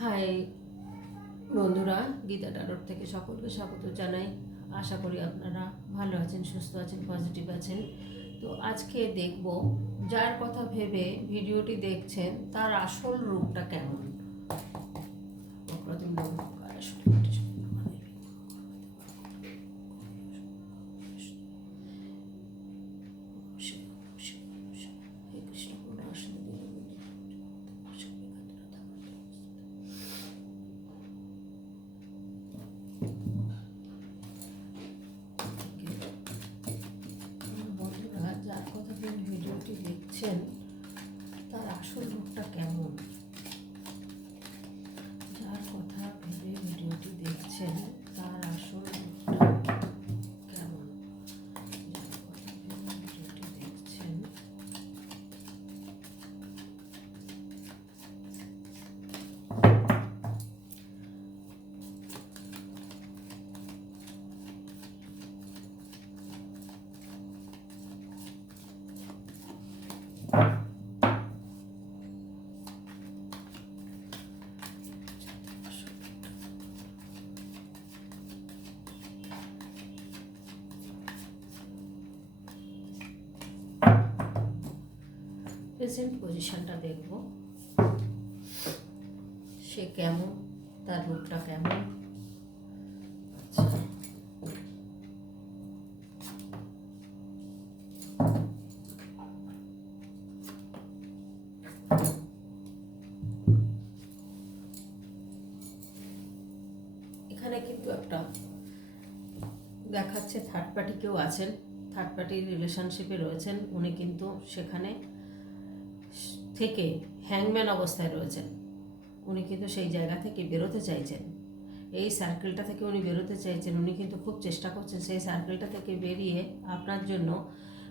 High বন্ধুরা, গীতা টারোর থেকে সকলকে স্বাগত জানাই। আশা করি আপনারা ভালো আছেন, সুস্থ আছেন পজিটিভ আছেন। তো আজকে দেখব যার কথা ভেবে ভিডিওটি দেখছেন, তার আসল রূপটা কেমন? অপ্রতিম দেখছেন পজিশনটা দেখব। সে কেমন? তার রূপটা কেমন? আচ্ছা। এখানে কিন্তু একটা দেখাচ্ছে থার্ড পার্টি কেউ আছেন। থার্ড পার্টির রিলেশনশিপে রয়েছেন। উনি কিন্তু সেখানে থেকে হ্যাংম্যান অবস্থায় রয়েছেন। উনি কিন্তু সেই জায়গা থেকে বেরোতে চাইছেন। এই সার্কেলটা থেকে উনি বেরোতে চাইছেন। উনি কিন্তু খুব চেষ্টা করছেন সেই সার্কেলটা থেকে বেরিয়ে আপনার জন্য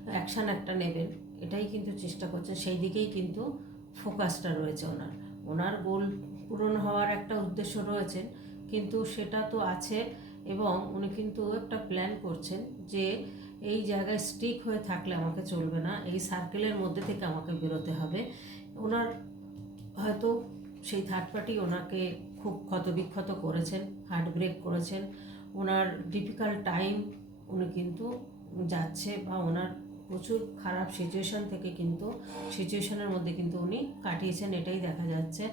অ্যাকশান একটা নেবেন। এটাই কিন্তু চেষ্টা করছেন। সেই দিকেই কিন্তু ফোকাসটা রয়েছে ওনার। ওনার গোল পূরণ হওয়ার একটা উদ্দেশ্য রয়েছে। কিন্তু সেটা তো আছে এবং উনি কিন্তু একটা প্ল্যান করছেন যে এই জায়গায় স্টিক হয়ে থাকলে আমাকে চলবে না। এই সার্কেলের মধ্যে থেকে আমাকে বেরোতে হবে। ওনার হয়তো সেই থার্ড পার্টি ওনাকে খুব ক্ষতবিক্ষত করেছেন হার্ট ব্রেক করেছেন। ওনার ডিফিকাল্ট টাইম উনি কিন্তু যাচ্ছে বা ওনার প্রচুর খারাপ সিচুয়েশন থেকে কিন্তু সিচুয়েশনের মধ্যে কিন্তু উনি কাটিয়েছেন, এটাই দেখা যাচ্ছে।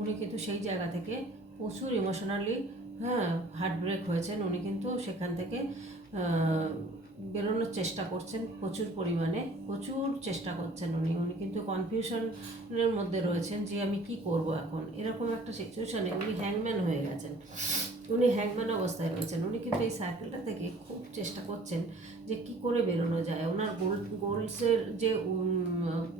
উনি কিন্তু সেই জায়গা থেকে প্রচুর ইমোশনালি হ্যাঁ হার্ট ব্রেক হয়েছেন। উনি কিন্তু সেখান থেকে বেরোনোর চেষ্টা করছেন প্রচুর পরিমাণে, প্রচুর চেষ্টা করছেন উনি। উনি কিন্তু কনফিউশনের মধ্যে রয়েছেন যে আমি কি করব এখন। এরকম একটা সিচুয়েশনে উনি হ্যাংম্যান হয়ে গেছেন। উনি হ্যাংম্যান অবস্থায় রয়েছেন। উনি কিন্তু এই সার্কেলটা থেকে খুব চেষ্টা করছেন যে কি করে বেরোনো যায়। ওনার গোল গোলসের যে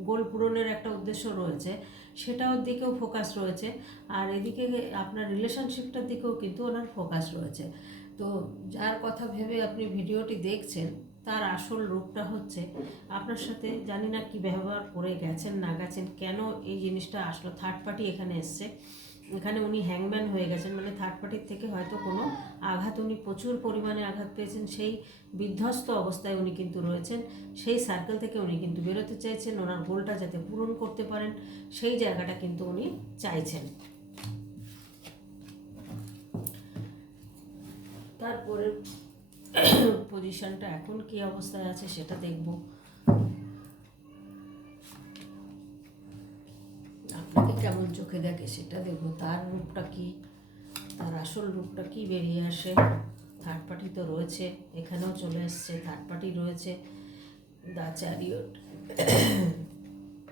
গোল পূরণের একটা উদ্দেশ্য রয়েছে সেটার দিকেও ফোকাস রয়েছে। আর এদিকে আপনার রিলেশনশিপটার দিকেও কিন্তু ওনার ফোকাস রয়েছে। তো যার কথা ভেবে আপনি ভিডিওটি দেখছেন, তার আসল রূপটা হচ্ছে আপনার সাথে জানি না কি ব্যবহার করে গেছেন, না গেছেন, কেন এই জিনিসটা আসলো? থার্ড পার্টি এখানে এসছে। এখানে উনি হ্যাংম্যান হয়ে গেছেন মানে থার্ড পার্টির থেকে হয়তো কোনো আঘাত, উনি প্রচুর পরিমাণে আঘাত পেয়েছেন। সেই বিধ্বস্ত অবস্থায় উনি কিন্তু রয়েছেন। সেই সার্কেল থেকে উনি কিন্তু বেরোতে চাইছেন। ওনার গোলটা যাতে পূরণ করতে পারেন, সেই জায়গাটা কিন্তু উনি চাইছেন। তারপরে পজিশনটা এখন কি অবস্থায় আছে সেটা দেখব। আপনাকে কেমন চোখে দেখে সেটা দেখব। তার রূপটা কি? তার আসল রূপটা কি বেরিয়ে আসে? থার্ড পার্টি তো রয়েছে, এখানেও চলে এসছে থার্ড পার্টি রয়েছে। দা চ্যারিয়ট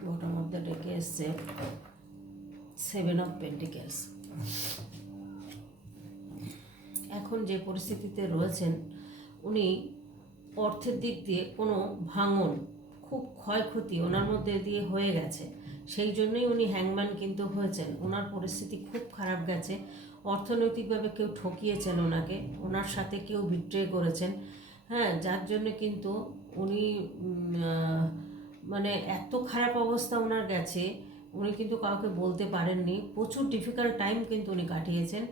বটম দ্য ডেকে এসছে। সেভেন অফ পেন্টিকেলস এখন যে পরিস্থিতিতে রয়েছেন, উনি অর্থের দিক দিয়ে কোনো ভাঙন, খুব ক্ষয়ক্ষতি ওনার মধ্যে দিয়ে হয়ে গেছে। সেই জন্যই উনি হ্যাংম্যান কিন্তু হয়েছেন। ওনার পরিস্থিতি খুব খারাপ গেছে। অর্থনৈতিকভাবে কেউ ঠকিয়েছেন ওনাকে, ওনার সাথে কেউ বিট্রে করেছেন। হ্যাঁ যার জন্য কিন্তু উনি মানে এত খারাপ অবস্থা ওনার গেছে, উনি কিন্তু কাউকে বলতে পারেননি। প্রচুর ডিফিকাল্ট টাইম কিন্তু উনি কাটিয়েছেন।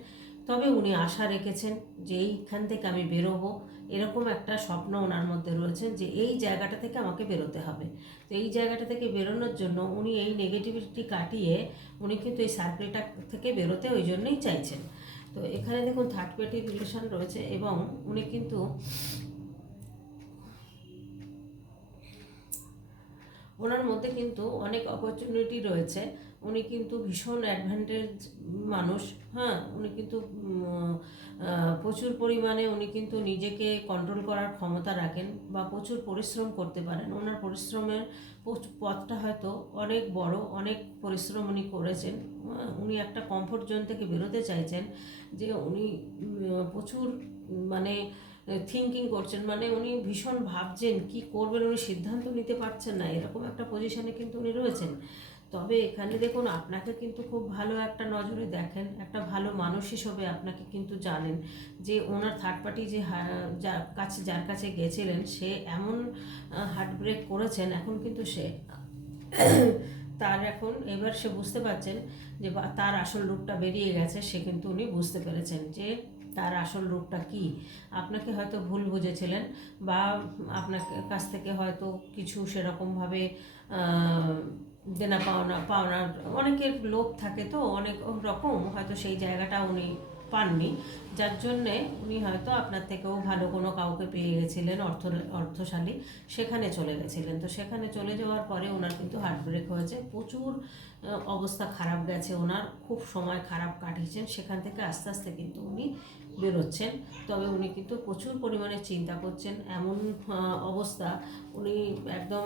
তবে উনি আশা রেখেছেন যে এইখান থেকে আমি বেরোবো। এরকম একটা স্বপ্ন ওনার মধ্যে রয়েছে যে এই জায়গাটা থেকে আমাকে বেরোতে হবে। তো এই জায়গাটা থেকে বেরোনোর জন্য উনি এই নেগেটিভিটি কাটিয়ে উনি কিন্তু এই সার্কেলটা থেকে বেরোতে ওই জন্যই চাইছেন। তো এখানে দেখুন থার্ড পার্টি রিলেশন রয়েছে এবং উনি কিন্তু ওনার মধ্যে কিন্তু অনেক অপরচুনিটি রয়েছে। উনি কিন্তু ভীষণ অ্যাডভান্টেজ মানুষ হ্যাঁ? উনি কিন্তু প্রচুর পরিমাণে উনি কিন্তু নিজেকে কন্ট্রোল করার ক্ষমতা রাখেন বা প্রচুর পরিশ্রম করতে পারেন। ওনার পরিশ্রমের পথ- পথটা হয়তো অনেক বড় অনেক পরিশ্রম উনি করেছেন। হ্যাঁ, উনি একটা কমফোর্ট জোন থেকে বেরোতে চাইছেন যে উনি প্রচুর মানে থিঙ্কিং করছেন। মানে উনি ভীষণ ভাবছেন কি করবেন উনি সিদ্ধান্ত নিতে পারছেন না। এরকম একটা পজিশনে কিন্তু উনি রয়েছেন। তবে এখানে দেখুন, আপনাকে কিন্তু খুব ভালো একটা নজরে দেখেন, একটা ভালো মানুষ হিসেবে আপনাকে কিন্তু জানেন যে ওনার থার্ড পার্টি যে যার কাছে যার কাছে গেছিলেন, সে এমন হার্ট ব্রেক করেছেন, এখন কিন্তু সে, তার এখন এবার সে বুঝতে পারছেন যে তার আসল রূপটা বেরিয়ে গেছে, সে কিন্তু উনি বুঝতে পেরেছেন যে তার আসল রূপটা কি? আপনাকে হয়তো ভুল বুঝেছিলেন বা আপনার কাছ থেকে হয়তো কিছু সেরকমভাবে দেনা পাওনা পাওনা অনেকের লোভ থাকে তো, অনেক রকম হয়তো সেই জায়গাটা উনি পাননি। যার জন্যে উনি হয়তো আপনার থেকেও ভালো কোনো কাউকে পেয়ে গেছিলেন, অর্থ, অর্থশালী, সেখানে চলে গেছিলেন। তো সেখানে চলে যাওয়ার পরে ওনার কিন্তু হার্ট ব্রেক হয়েছে। প্রচুর অবস্থা খারাপ গেছে ওনার, খুব সময় খারাপ কাটিয়েছেন। সেখান থেকে আস্তে আস্তে কিন্তু উনি বেরোচ্ছেন। তবে উনি কিন্তু প্রচুর পরিমাণে চিন্তা করছেন। এমন অবস্থা, উনি একদম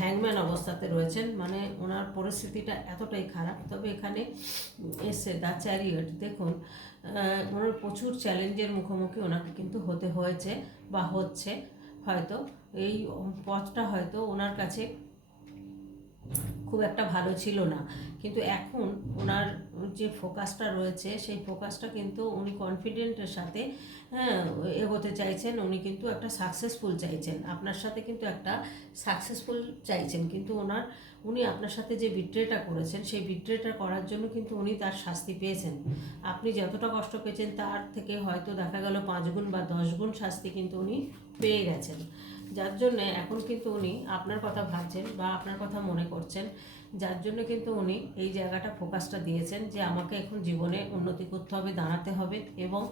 হ্যাংম্যান অবস্থাতে রয়েছেন মানে ওনার পরিস্থিতিটা এতটাই খারাপ। তবে এখানে এসে দ্য চ্যারিয়ট দেখুন ওনার প্রচুর চ্যালেঞ্জের মুখোমুখি ওনাকে কিন্তু হতে হয়েছে বা হচ্ছে। হয়তো এই পথটা হয়তো ওনার কাছে খুব একটা ভালো ছিল না। কিন্তু এখন ওনার যে ফোকাসটা রয়েছে, সেই ফোকাসটা কিন্তু উনি কনফিডেন্টের সাথে হ্যাঁ এগোতে চাইছেন। উনি কিন্তু একটা সাকসেসফুল চাইছেন। আপনার সাথে কিন্তু একটা সাকসেসফুল চাইছেন। কিন্তু ওনার উনি আপনার সাথে যে বিট্রেটা করেছেন, সেই বিট্রেটা করার জন্য কিন্তু উনি তার শাস্তি পেয়েছেন। আপনি যতটা কষ্ট পেয়েছেন, তার থেকে হয়তো দেখা গেল পাঁচ গুণ বা দশ গুণ শাস্তি কিন্তু উনি পেয়ে গেছেন। যার জন্যে এখন কিন্তু উনি আপনার কথা ভাবছেন বা আপনার কথা মনে করছেন। যার জন্য কিন্তু উনি এই জায়গাটা ফোকাসটা দিয়েছেন যে আমাকে এখন জীবনে উন্নতি করতে হবে, দাঁড়াতে হবে এবং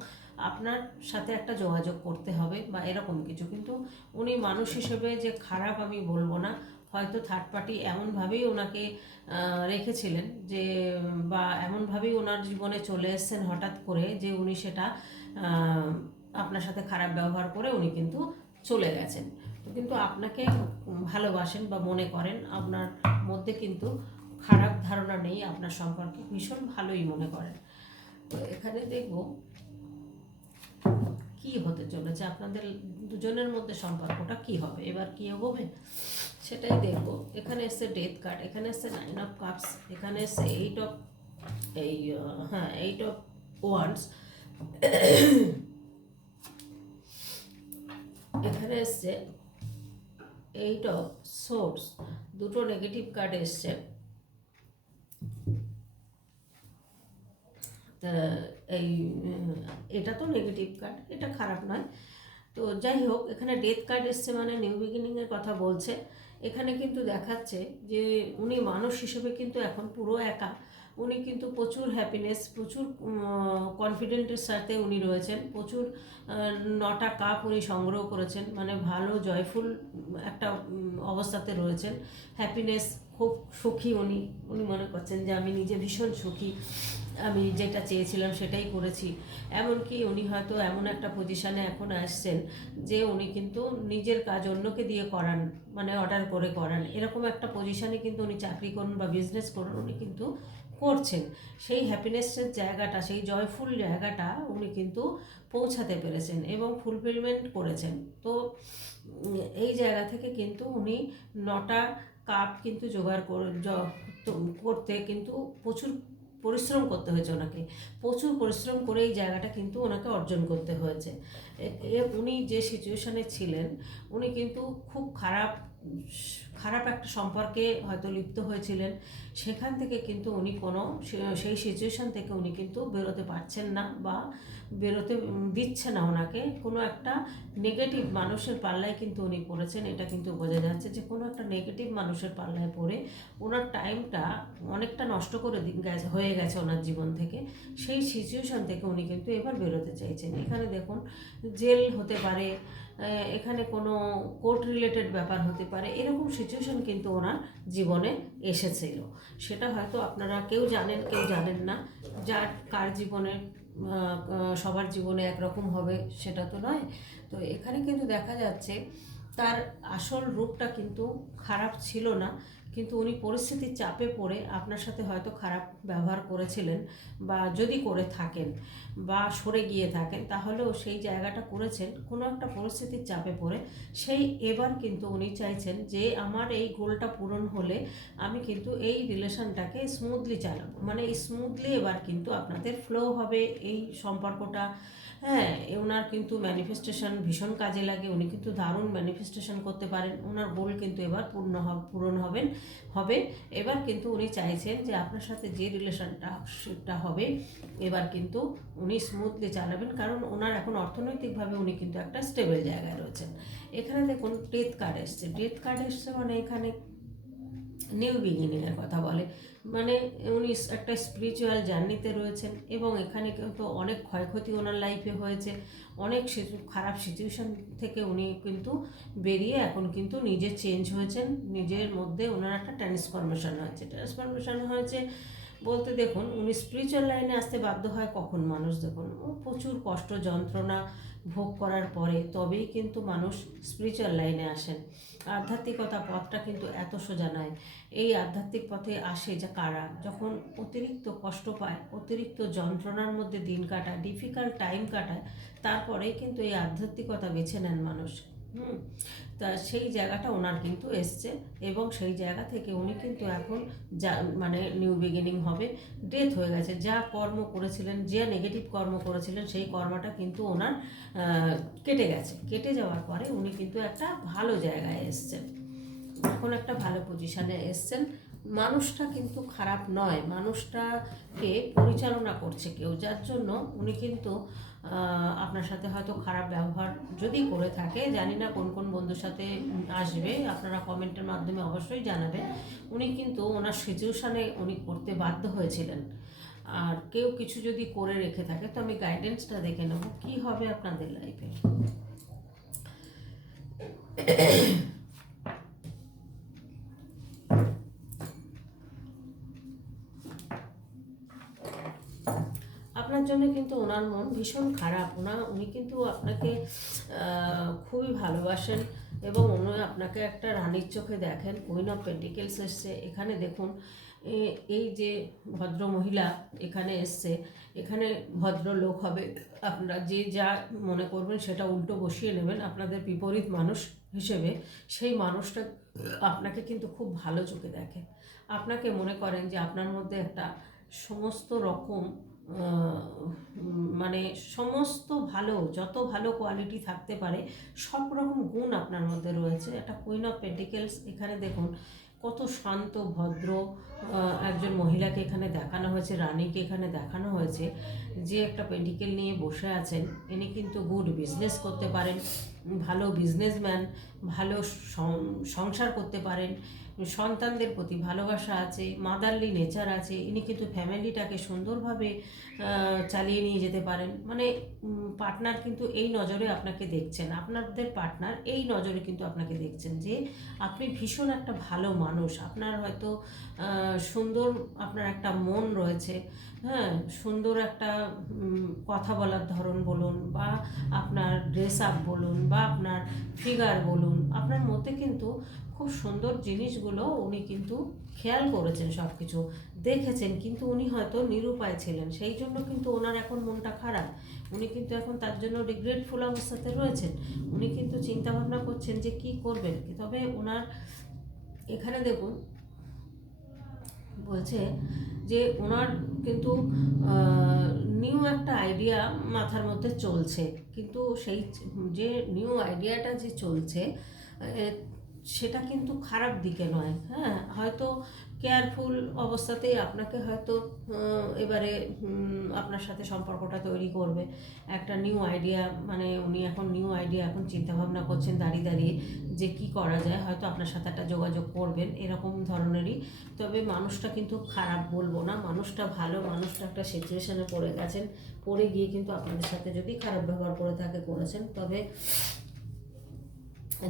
আপনার সাথে একটা যোগাযোগ করতে হবে বা এরকম কিছু। কিন্তু উনি মানুষ হিসেবে যে খারাপ আমি বলব না হয়তো থার্ড পার্টি এমনভাবেই ওনাকে রেখেছিলেন যে, বা এমনভাবেই ওনার জীবনে চলে এসেছেন হঠাৎ করে যে উনি সেটা আপনার সাথে খারাপ ব্যবহার করে উনি কিন্তু চলে গেছেন। কিন্তু আপনাকে ভালোবাসেন বা মনে করেন, আপনার মধ্যে কিন্তু খারাপ ধারণা নেই, আপনার সম্পর্কে ভীষণ ভালোই মনে করেন। তো এখানে দেখব কি হতে চলেছে? আপনাদের দুজনের মধ্যে সম্পর্কটা কি হবে? এবার কি হবে সেটাই দেখব। এখানে এসছে ডেথ কার্ড এখানে এসছে নাইন অফ কাপস এখানে এসছে এইট অফ এই হ্যাঁ এইট অফ ওয়ান্স এখানে এসছে এইট অফ সোর্স দুটো নেগেটিভ কার্ড এসছে। এই এটা তো নেগেটিভ কার্ড এটা খারাপ নয়। তো যাই হোক, এখানে ডেথ কার্ড এসছে মানে নিউ বিগিনিংয়ের কথা বলছে। এখানে কিন্তু দেখাচ্ছে যে উনি মানুষ হিসেবে কিন্তু এখন পুরো একা। উনি কিন্তু প্রচুর হ্যাপিনেস প্রচুর কনফিডেন্টের সাথে উনি রয়েছেন। প্রচুর নটা কাপ উনি সংগ্রহ করেছেন। মানে ভালো জয়ফুল একটা অবস্থাতে রয়েছেন। হ্যাপিনেস খুব সুখী উনি। উনি মনে করছেন যে আমি নিজে ভীষণ সুখী। আমি যেটা চেয়েছিলাম সেটাই করেছি। এমনকি উনি হয়তো এমন একটা পজিশানে এখন আসছেন যে উনি কিন্তু নিজের কাজ অন্যকে দিয়ে করান মানে অর্ডার করে করান। এরকম একটা পজিশানে কিন্তু উনি চাকরি করুন বা বিজনেস করুন, উনি কিন্তু করছেন। সেই হ্যাপিনেসের জায়গাটা, সেই জয়ফুল জায়গাটা উনি কিন্তু পৌঁছাতে পেরেছেন এবং ফুলফিলমেন্ট করেছেন। তো এই জায়গা থেকে কিন্তু উনি নটা কাপ কিন্তু জোগাড় করতে কিন্তু প্রচুর পরিশ্রম করতে হয়েছে ওনাকে। প্রচুর পরিশ্রম করে এই জায়গাটা কিন্তু ওনাকে অর্জন করতে হয়েছে। এ- উনি যে সিচুয়েশনে ছিলেন, উনি কিন্তু খুব খারাপ খারাপ একটা সম্পর্কে হয়তো লিপ্ত হয়েছিলেন। সেখান থেকে কিন্তু উনি কোনো সেই সিচুয়েশন থেকে উনি কিন্তু বেরোতে পারছেন না বা বেরোতে দিচ্ছে না ওনাকে। কোনো একটা নেগেটিভ মানুষের পাল্লায় কিন্তু উনি পড়েছেন এটা কিন্তু বোঝা যাচ্ছে যে কোনো একটা নেগেটিভ মানুষের পাল্লায় পড়ে ওনার টাইমটা অনেকটা নষ্ট করে গেছে হয়ে গেছে ওনার জীবন থেকে। সেই সিচুয়েশন থেকে উনি কিন্তু এবার বেরোতে চাইছেন। এখানে দেখুন জেল হতে পারে এখানে কোনো কোর্ট রিলেটেড ব্যাপার হতে পারে এরকম সিচুয়েশন কিন্তু ওনার জীবনে এসেছিল। সেটা হয়তো আপনারা কেউ জানেন কেউ জানেন না যার কার জীবনে আহ, আহ, সবার জীবনে একরকম হবে সেটা তো নয়। তো এখানে কিন্তু দেখা যাচ্ছে তার আসল রূপটা কিন্তু খারাপ ছিল না, কিন্তু উনি পরিস্থিতির চাপে পড়ে আপনার সাথে হয়তো খারাপ ব্যবহার করেছিলেন বা যদি করে থাকেন বা সরে গিয়ে থাকেন, তাহলেও সেই জায়গাটা করেছেন, কোনো একটা পরিস্থিতির চাপে পড়ে। সেই এবার কিন্তু উনি চাইছেন যে আমার এই গোলটা পূরণ হলে আমি কিন্তু এই রিলেশনটাকে স্মুথলি চালাবো। মানে স্মুথলি এবার কিন্তু আপনাদের ফ্লো হবে, এই সম্পর্কটা হ্যাঁ ওনার কিন্তু ম্যানিফেস্টেশন ভীষণ কাজে লাগে। উনি কিন্তু দারুণ ম্যানিফেস্টেশন করতে পারেন। ওনার গোল কিন্তু এবার পূর্ণ পূরণ হবেন, হবে। এবার কিন্তু উনি চাইছেন যে আপনার সাথে যে রিলেশনটা সেটা হবে, এবার কিন্তু উনি স্মুথলি চালাবেন। কারণ ওনার এখন অর্থনৈতিকভাবে উনি কিন্তু একটা স্টেবল জায়গায় রয়েছেন। এখানে দেখুন ডেথ কার্ড এসছে। ডেথ কার্ড এসছে মানে এখানে নিউ বিগিনিংয়ের কথা বলে। মানে উনি একটা স্পিরিচুয়াল জার্নিতে রয়েছেন এবং এখানে কিন্তু অনেক ক্ষয়ক্ষতি ওনার লাইফে হয়েছে। অনেক খারাপ সিচুয়েশন থেকে উনি কিন্তু বেরিয়ে এখন কিন্তু নিজে চেঞ্জ হয়েছেন। নিজের মধ্যে ওনার একটা ট্রান্সফরমেশন হয়েছে। ট্রান্সফরমেশন হয়েছে বলতে দেখুন, উনি স্পিরিচুয়াল লাইনে আসতে বাধ্য হয় কখন মানুষ? দেখুন প্রচুর কষ্ট, যন্ত্রণা ভোগ করার পরে তবেই কিন্তু মানুষ স্পিরিচুয়াল লাইনে আসেন। আধ্যাত্মিকতা পথটা কিন্তু এত সোজা নয়। এই আধ্যাত্মিক পথে আসে যা কারা? যখন অতিরিক্ত কষ্ট পায়, অতিরিক্ত যন্ত্রণার মধ্যে দিন কাটায় ডিফিকাল্ট টাইম কাটায়, তারপরেই কিন্তু এই আধ্যাত্মিকতা বেছে নেন মানুষ। হুম। তা সেই জায়গাটা ওনার কিন্তু এসছে এবং সেই জায়গা থেকে উনি কিন্তু এখন যা মানে নিউ বিগিনিং হবে। ডেথ হয়ে গেছে। যা কর্ম করেছিলেন, যে নেগেটিভ কর্ম করেছিলেন, সেই কর্মটা কিন্তু ওনার কেটে গেছে। কেটে যাওয়ার পরে উনি কিন্তু একটা ভালো জায়গায় এসছেন। এখন একটা ভালো পজিশনে এসছেন। মানুষটা কিন্তু খারাপ নয়। মানুষটাকে পরিচালনা করছে কেউ। যার জন্য উনি কিন্তু আপনার সাথে হয়তো খারাপ ব্যবহার যদি করে থাকে, জানি না কোন কোন বন্ধুর সাথে আসবে, আপনারা কমেন্টের মাধ্যমে অবশ্যই জানাবেন। উনি কিন্তু ওনার সিচুয়েশানে উনি করতে বাধ্য হয়েছিলেন। আর কেউ কিছু যদি করে রেখে থাকে, তো আমি গাইডেন্সটা দেখে নেব, কী হবে আপনাদের লাইফে আপনার জন্য কিন্তু ওনার মন ভীষণ খারাপ। ওনা, উনি কিন্তু আপনাকে খুবই ভালোবাসেন এবং উনি আপনাকে একটা রানীর চোখে দেখেন কুইন অফ পেন্টিকেলস এসছে। এখানে দেখুন এই যে ভদ্র মহিলা এখানে এসছে, এখানে ভদ্র লোক হবে। আপনারা যে যা মনে করবেন সেটা উল্টো বসিয়ে নেবেন আপনাদের বিপরীত মানুষ হিসেবে। সেই মানুষটা আপনাকে কিন্তু খুব ভালো চোখে দেখে। আপনাকে মনে করেন যে আপনার মধ্যে একটা সমস্ত রকম মানে সমস্ত ভালো, যত ভালো কোয়ালিটি থাকতে পারে, সব রকম গুণ আপনার মধ্যে রয়েছে। একটা কুইন অফ পেন্টিকেলস এখানে দেখুন, কত শান্ত, ভদ্র একজন মহিলাকে এখানে দেখানো হয়েছে, রানীকে এখানে দেখানো হয়েছে, যে একটা পেন্টিকেল নিয়ে বসে আছেন। ইনি কিন্তু গুড বিজনেস করতে পারেন, ভালো বিজনেসম্যান ভালো সংসার করতে পারেন সন্তানদের প্রতি ভালোবাসা আছে মাদারলি নেচার আছে, ইনি কিন্তু ফ্যামিলিটাকে সুন্দরভাবে চালিয়ে নিয়ে যেতে পারেন। মানে পার্টনার কিন্তু এই নজরে আপনাকে দেখছেন। আপনাদের পার্টনার এই নজরে কিন্তু আপনাকে দেখছেন যে, আপনি ভীষণ একটা ভালো মানুষ। আপনার হয়তো সুন্দর আপনার একটা মন রয়েছে। হ্যাঁ সুন্দর একটা কথা বলার ধরন বলুন বা আপনার ড্রেস আপ বলুন বা আপনার ফিগার বলুন, আপনার মধ্যে কিন্তু খুব সুন্দর জিনিসগুলো উনি কিন্তু খেয়াল করেছেন সব কিছু দেখেছেন, কিন্তু উনি হয়তো নিরুপায় ছিলেন। সেই জন্য কিন্তু ওনার এখন মনটা খারাপ। উনি কিন্তু এখন তার জন্য রিগ্রেটফুল অবস্থাতে রয়েছেন। উনি কিন্তু চিন্তা ভাবনা করছেন যে কি করবেন তবে ওনার, এখানে দেখুন বলছে যে ওনার কিন্তু নিউ একটা আইডিয়া মাথার মধ্যে চলছে। কিন্তু সেই যে নিউ আইডিয়াটা যে চলছে সেটা কিন্তু খারাপ দিকে নয়। হ্যাঁ হয়তো কেয়ারফুল অবস্থাতেই আপনাকে হয়তো এবারে আপনার সাথে সম্পর্কটা তৈরি করবে। একটা নিউ আইডিয়া মানে উনি এখন নিউ আইডিয়া এখন চিন্তা ভাবনা করছেন দাঁড়িয়ে দাঁড়িয়ে যে কি করা যায়। হয়তো আপনার সাথে একটা যোগাযোগ করবেন, এরকম ধরনেরই। তবে মানুষটা কিন্তু খারাপ বলব না। মানুষটা ভালো, মানুষটা একটা সিচুয়েশানে পড়ে গেছেন, পড়ে গিয়ে কিন্তু আপনাদের সাথে যদি খারাপ ব্যবহার করে থাকে, করেছেন, তবে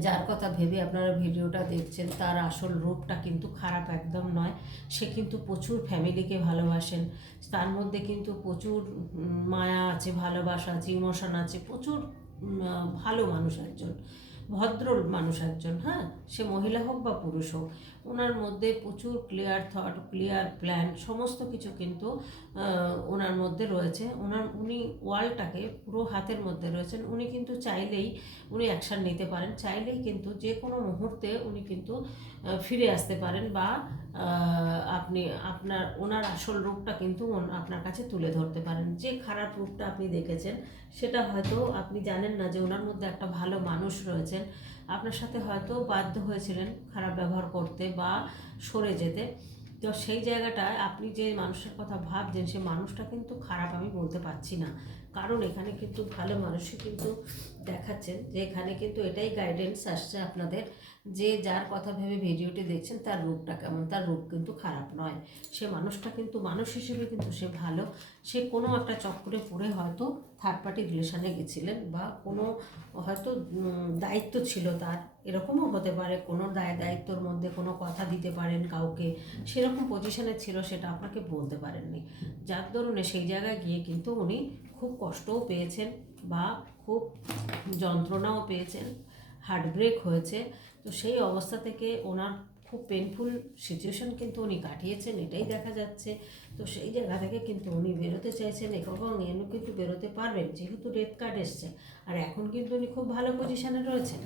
যার কথা ভেবে আপনারা ভিডিওটা দেখছেন, তার আসল রূপটা কিন্তু খারাপ একদম নয়। সে কিন্তু প্রচুর ফ্যামিলিকে ভালোবাসেন। তার মধ্যে কিন্তু প্রচুর মায়া আছে, ভালোবাসা আছে, ইমোশন আছে, প্রচুর ভালো মানুষ একজন। ভদ্র মানুষ একজন হ্যাঁ? সে মহিলা হোক বা পুরুষ হোক, ওনার মধ্যে প্রচুর ক্লিয়ার থট ক্লিয়ার প্ল্যান সমস্ত কিছু কিন্তু ওনার মধ্যে রয়েছে। ওনার, উনি ওয়ালটাকে পুরো হাতের মধ্যে রয়েছেন। উনি কিন্তু চাইলেই উনি অ্যাকশান নিতে পারেন, চাইলেই কিন্তু যে কোনো মুহূর্তে উনি কিন্তু ফিরে আসতে পারেন বা আপনি আপনার, ওনার আসল রূপটা কিন্তু আপনার কাছে তুলে ধরতে পারেন। যে খারাপ রূপটা আপনি দেখেছেন, সেটা হয়তো আপনি জানেন না যে ওনার মধ্যে একটা ভালো মানুষ রয়েছেন। আপনার সাথে হয়তো বাধ্য হয়েছিলেন খারাপ ব্যবহার করতে বা সরে যেতে। তো সেই জায়গাটায় আপনি যে মানুষের কথা ভাবছেন, সে মানুষটা কিন্তু খারাপ আমি বলতে পারছি না। কারণ এখানে কিন্তু ভালো মানুষই কিন্তু দেখাচ্ছেন যে এখানে কিন্তু এটাই গাইডেন্স আসছে আপনাদের। যে যার কথা ভেবে ভিডিওটি দেখছেন, তার রূপটা কেমন? তার রূপ কিন্তু খারাপ নয়। সে মানুষটা কিন্তু, মানুষ হিসেবে কিন্তু সে ভালো। সে কোনো একটা চক্করে পড়ে হয়তো থার্ড পার্টি রিলেশনে গেছিলেন বা কোনো হয়তো দায়িত্ব ছিল তার। এরকমও হতে পারে, কোনো দায়, দায়িত্বর মধ্যে কোনো কথা দিতে পারেন কাউকে। সেরকম পজিশনে ছিল সেটা আপনাকে বলতে পারেননি। যার দরুনে সেই জায়গায় গিয়ে কিন্তু উনি খুব কষ্টও পেয়েছেন বা খুব যন্ত্রণাও পেয়েছেন হার্ট ব্রেক হয়েছে। তো সেই অবস্থা থেকে ওনার খুব পেনফুল সিচুয়েশন কিন্তু উনি কাটিয়েছেন, এটাই দেখা যাচ্ছে। তো সেই জায়গা থেকে কিন্তু উনি বেরোতে চাইছেন এবং এনু কিন্তু বেরোতে পারবেন, যেহেতু রেড কার্ড এসছে। আর এখন কিন্তু উনি খুব ভালো পজিশানে রয়েছেন।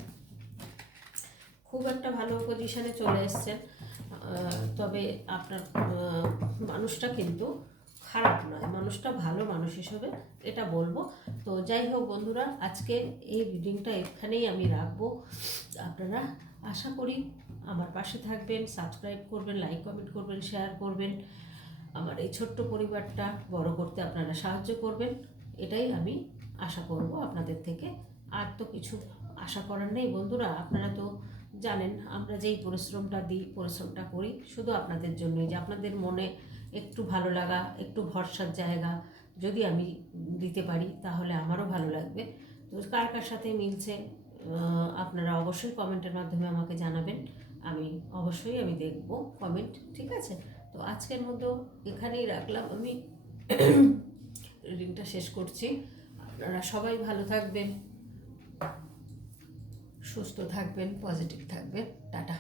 খুব একটা ভালো পজিশানে চলে এসছেন। তবে আপনার মানুষটা কিন্তু খারাপ নয়, মানুষটা ভালো মানুষ হিসেবে এটা বলব। তো যাই হোক বন্ধুরা, আজকে এই রিডিংটা এখানেই আমি রাখব। আপনারা আশা করি আমার পাশে থাকবেন সাবস্ক্রাইব করবেন লাইক কমেন্ট করবেন শেয়ার করবেন। আমার এই ছোট্ট পরিবারটা বড় করতে আপনারা সাহায্য করবেন, এটাই আমি আশা করব আপনাদের থেকে। আর তো কিছু আশা করার নেই বন্ধুরা, আপনারা তো জানেন আমরা যেই পরিশ্রমটা দিই, পরিশ্রমটা করি, শুধু আপনাদের জন্যই যে আপনাদের মনে একটু ভালো লাগা, একটু ভরসার জায়গা যদি আমি দিতে পারি, তাহলে আমারও ভালো লাগবে। তো কার কার সাথে মিলছে আপনারা অবশ্যই কমেন্টের মাধ্যমে আমাকে জানাবেন। আমি অবশ্যই আমি দেখব কমেন্ট, ঠিক আছে? তো আজকের মতো এখানেই রাখলাম। আমি রিডিংটা শেষ করছি। আপনারা সবাই ভালো থাকবেন, সুস্থ থাকবেন, পজিটিভ থাকবেন। টাটা।